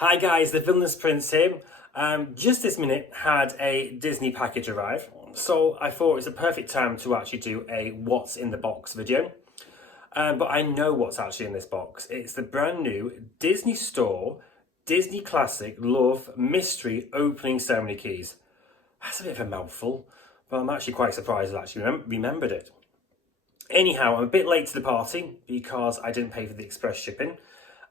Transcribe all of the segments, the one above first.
Hi guys, the Villainous Prince here. Just this minute had a Disney package arrive, so I thought it's a perfect time to actually do a what's in the box video. But I know what's actually in this box. It's the brand new Disney Store Disney Classic Love Mystery Opening Ceremony keys. That's a bit of a mouthful, but I'm actually quite surprised I actually remembered it. Anyhow, I'm a bit late to the party because I didn't pay for the express shipping.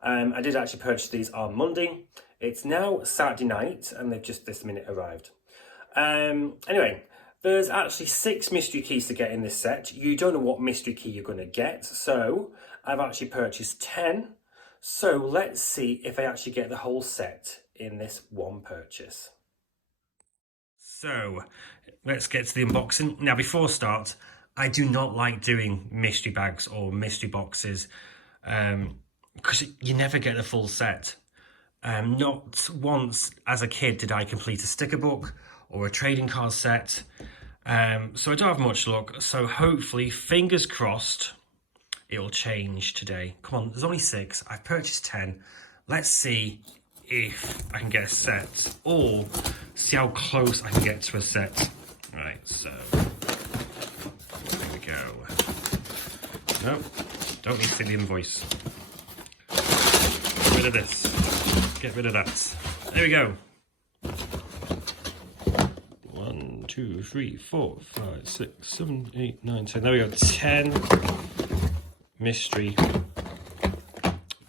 I did actually purchase these on Monday. It's now Saturday night and they've just this minute arrived. Anyway, there's actually 6 mystery keys to get in this set. You don't know what mystery key you're going to get, so I've actually purchased 10. So let's see if I actually get the whole set in this one purchase. So let's get to the unboxing. Now before start, I do not like doing mystery bags or mystery boxes because you never get the full set. Not once as a kid did I complete a sticker book or a trading card set. So I don't have much luck. So hopefully, fingers crossed, it'll change today. Come on, there's only 6. I've purchased 10. Let's see if I can get a set or see how close I can get to a set. Right, so there we go. Nope, don't need to see the invoice. Get rid of this. Get rid of that. There we go. 1, 2, 3, 4, 5, 6, 7, 8, 9, 10. There we go. 10 mystery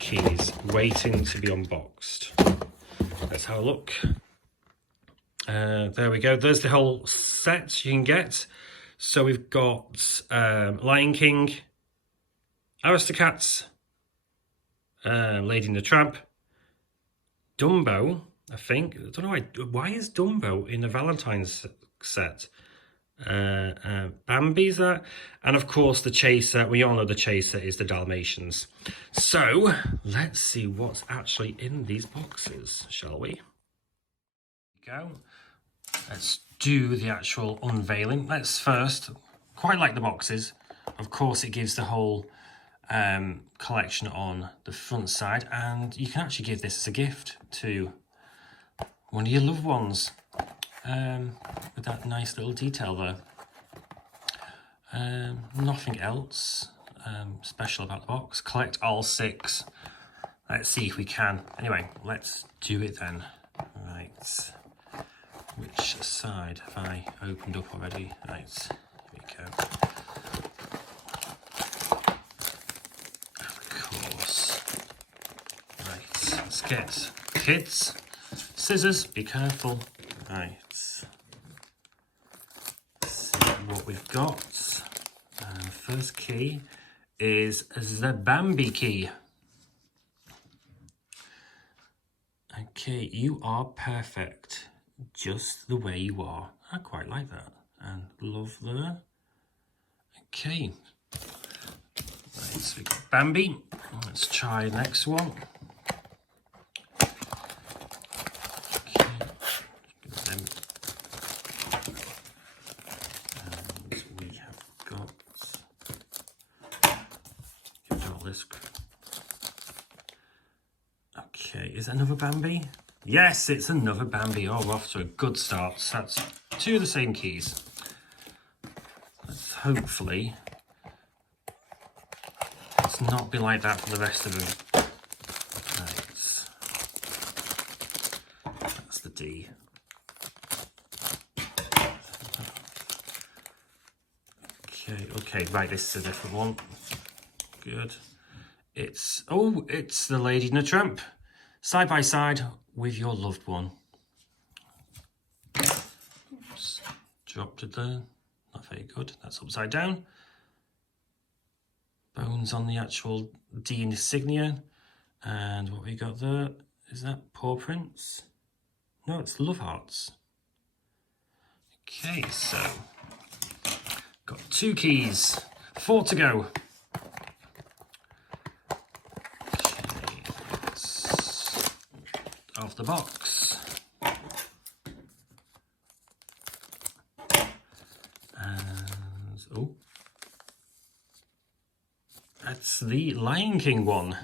keys waiting to be unboxed. Let's have a look. There we go. There's the whole set you can get. So we've got Lion King, Aristocats, Lady and the Tramp, Dumbo, I think. I don't know why is Dumbo in the Valentine's set? Bambi's that, and of course the Chaser. We all know the Chaser is the Dalmatians. So let's see what's actually in these boxes, shall we? Go. Let's do the actual unveiling. Let's first, quite like the boxes. Of course, it gives the whole collection on the front side, and you can actually give this as a gift to one of your loved ones with that nice little detail there. Nothing else special about the box. Collect all 6. Let's see if we can. Anyway, let's do it then. Right, which side have I opened up already? Right, here we go. Let's get kids. Scissors, be careful. Right. Let's see what we've got. First key is the Bambi key. Okay, you are perfect. Just the way you are. I quite like that. And love there. Okay. Right, so we got Bambi. Let's try the next one. Okay, is it another Bambi? Yes, it's another Bambi. Oh, we're off to a good start. So that's 2 of the same keys. Let's hopefully let's not be like that for the rest of them. Right. That's the D. Okay, right, this is a different one. Good. It's the Lady and the Tramp. Side by side with your loved one. Oops, dropped it there. Not very good. That's upside down. Bones on the actual D insignia. And what we got there, is that paw prints? No, it's love hearts. Okay, so got 2 keys. 4 to go. Off the box. And oh, that's the Lion King one.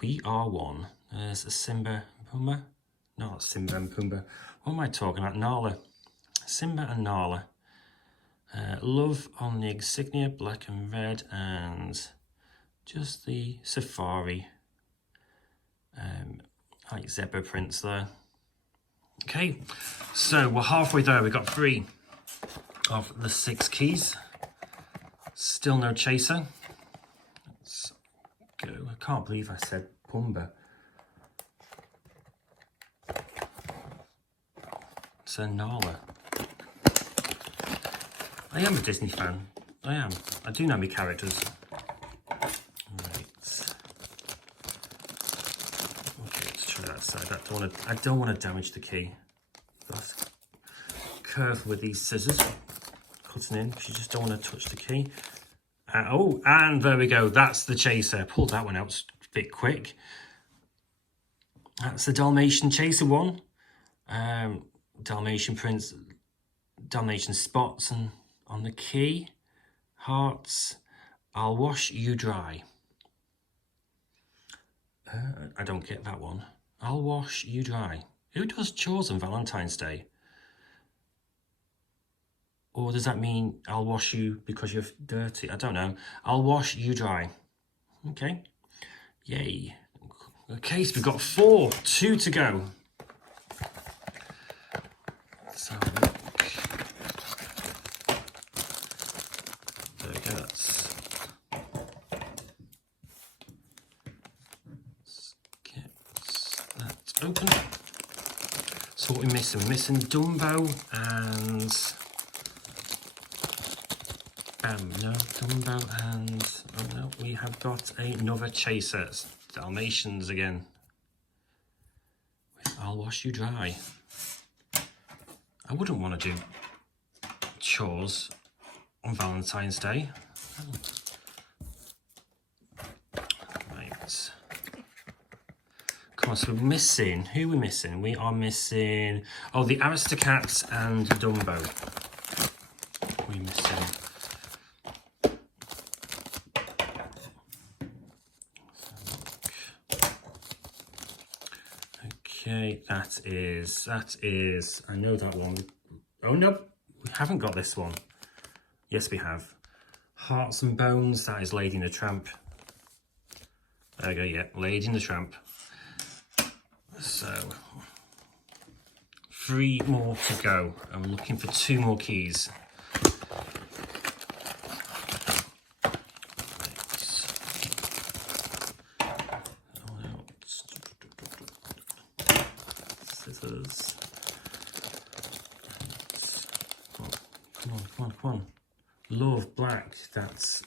We are one. There's a Simba and Pumbaa. No, not Simba and Pumbaa. What am I talking about? Nala. Simba and Nala. Love on the insignia, black and red, and just the safari, like zebra prints there. Okay, so we're halfway there. We've got 3 of the 6 keys. Still no chaser. Let's go. I can't believe I said Pumbaa. It's a Nala. I am a Disney fan. I am. I do know my characters. Right. Okay, let's try that side. I don't want to damage the key. That's careful with these scissors. Cutting in, because you just don't want to touch the key. Oh, and there we go. That's the chaser. Pulled that one out a bit quick. That's the Dalmatian chaser one. Dalmatian prints, Dalmatian spots and on the key. Hearts. I'll wash you dry. I don't get that one. I'll wash you dry. Who does chores on Valentine's Day? Or does that mean I'll wash you because you're dirty? I don't know. I'll wash you dry. Okay. Yay. Okay, so we've got 4, 2 to go. Let's have a look. There we go. Let's get that open. So what are we missing? We're missing Dumbo and... no, Dumbo and... Oh no, we have got another chaser. It's Dalmatians again. I'll wash you dry. I wouldn't want to do chores on Valentine's Day. Right. Come on, so we're missing... Who are we missing? We are missing... Oh, the Aristocats and Dumbo. We're missing... Okay, that is, I know that one. Oh no, we haven't got this one. Yes, we have. Hearts and Bones, that is Lady and the Tramp. There we go, yeah, Lady and the Tramp. So, 3 more to go. I'm looking for 2 more keys. Scissors. Come on. Love black. That's.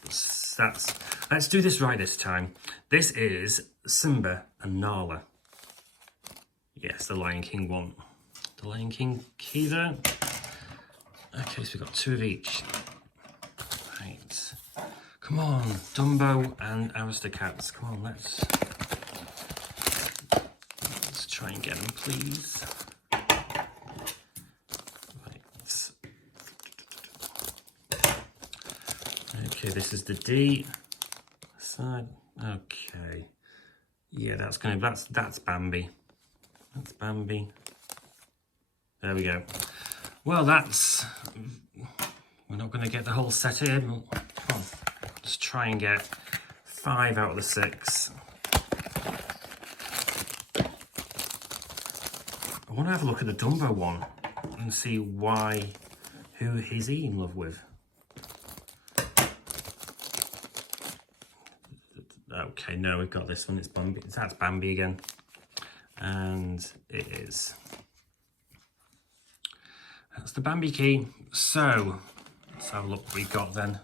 Let's do this right this time. This is Simba and Nala. Yes, the Lion King one. The Lion King key there. Okay, so we've got 2 of each. Right. Come on, Dumbo and Aristocats. Come on, let's try and get them, please. Right. Okay, this is the D side. Okay. Yeah, that's Bambi. That's Bambi. There we go. Well, we're not going to get the whole set here. Come on, let's try and get 5 out of the 6. I want to have a look at the Dumbo one and see who is he in love with. Okay, no, we've got this one. It's Bambi. That's Bambi again. And it is. That's the Bambi key. So, let's have a look what we've got then.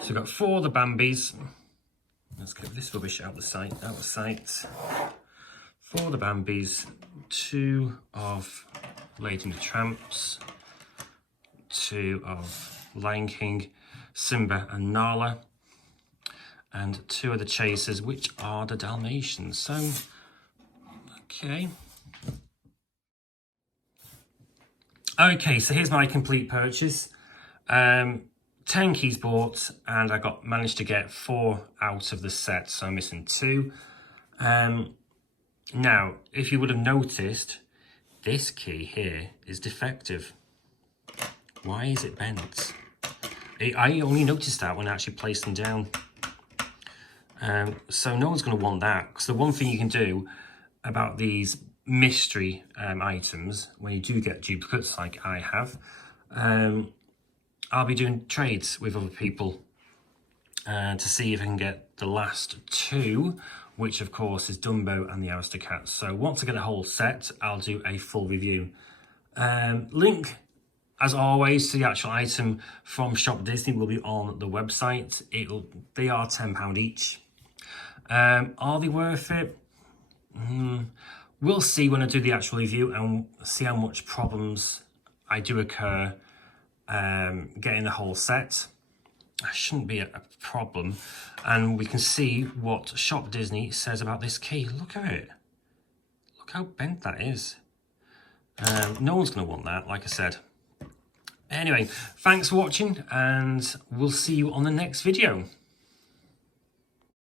So we've got 4 of the Bambis. Let's get this rubbish out of sight. 4 of the Bambis. 2 of Lady and the Tramps. 2 of Lion King, Simba and Nala. And 2 of the chasers, which are the Dalmatians. So, okay. Okay, so here's my complete purchase. 10 keys bought, and I managed to get 4 out of the set, so I'm missing 2. Now, if you would have noticed, this key here is defective. Why is it bent? I only noticed that when I actually placed them down. So no one's going to want that, because the one thing you can do about these mystery items, when you do get duplicates like I have, I'll be doing trades with other people to see if I can get the last two, which of course is Dumbo and the Aristocats. So once I get a whole set, I'll do a full review. Link, as always, to the actual item from Shop Disney will be on the website. They are £10 each. Are they worth it? We'll see when I do the actual review and see how much problems I do occur getting the whole set. That shouldn't be a problem. And we can see what Shop Disney says about this key. Look at it. Look how bent that is. No one's going to want that, like I said. Anyway, thanks for watching, and we'll see you on the next video.